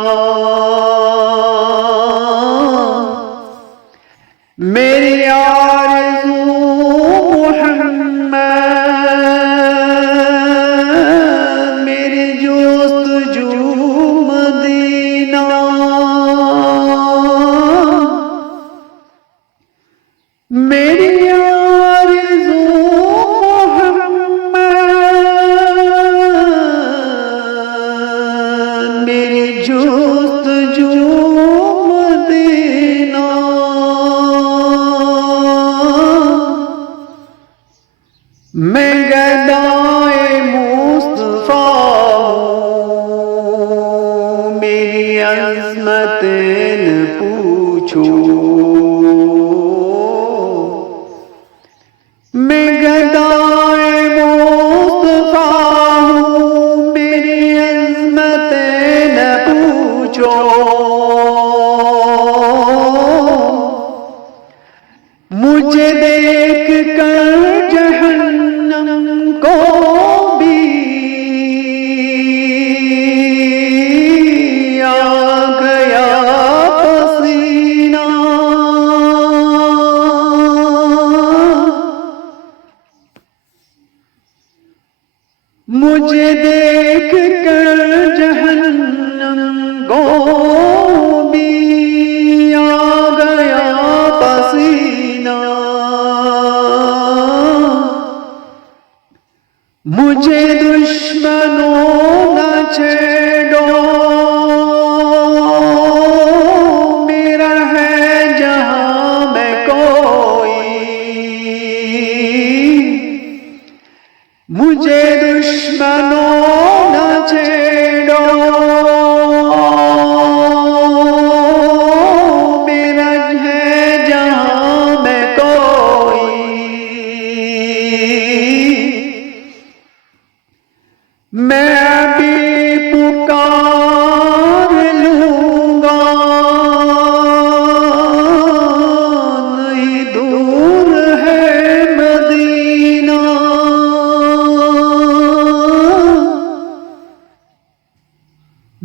Oh. मुझे देख मुझे देख कर जहन्नम गो भी आ गया पसीना। मुझे मुझे दुश्मनों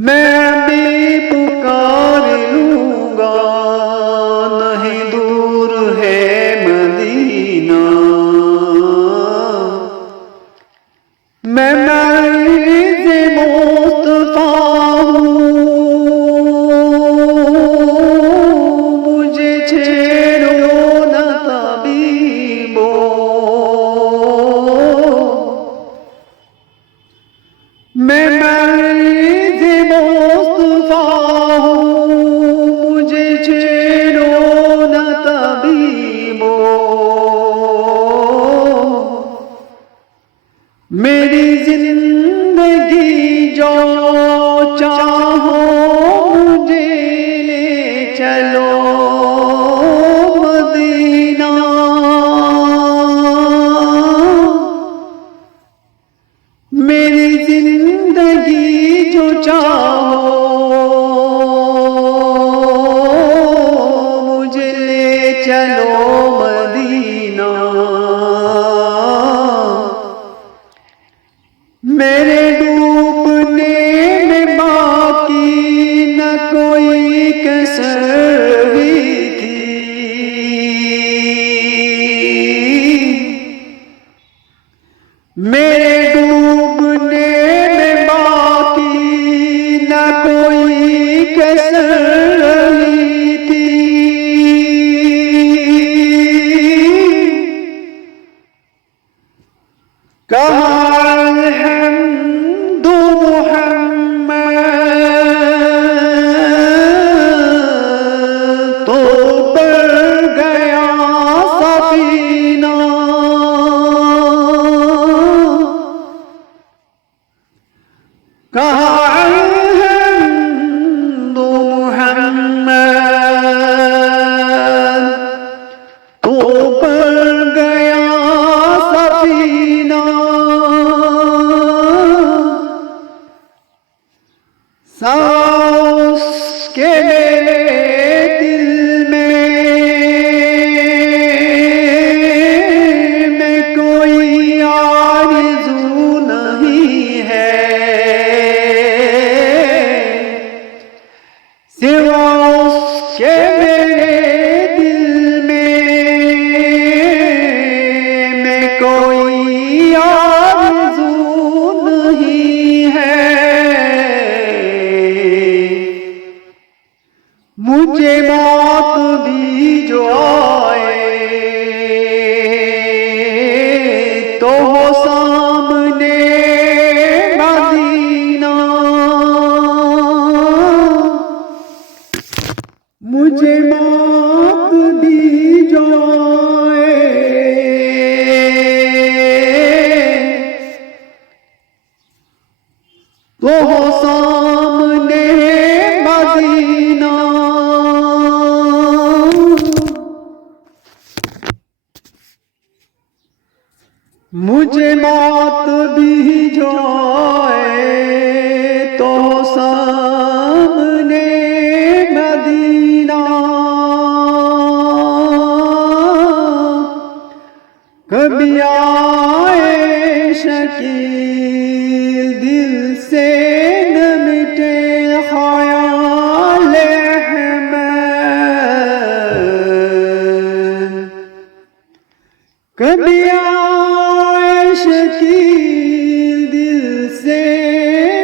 मैं भी पुकार लूँगा, नहीं दूर है मदीना। मैं मरीज़ मुस्तफ़ा मुझे छेड़ो न तबीबो। मैं Come on. मुझे मौत भी जाए तो सामने मदीना। कभी आए शकील दिल से न मिटे ख्याल अहमद कभी आए शकील दिल से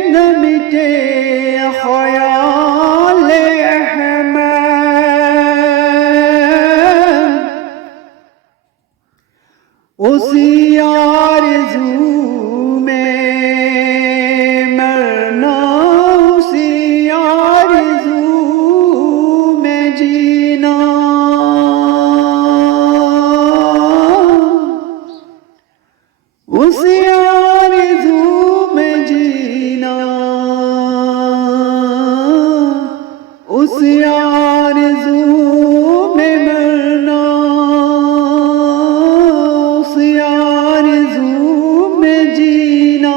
न मिटे ख्याल उसी आरज़ू उसी आरज़ू में जीना। उसी आरज़ू में मरना। उसी आरज़ू में जीना।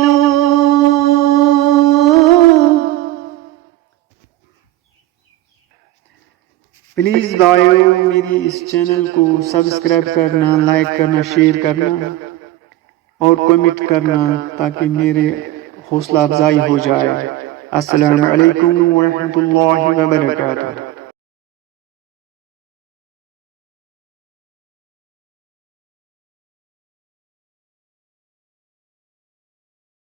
प्लीज़ भाइयों, मेरी इस चैनल को सब्सक्राइब करना लाइक करना शेयर करना। और कमिट करना ताकि मेरे हौसला अफजाई हो जाए। अस्सलाम वरहमल वर्का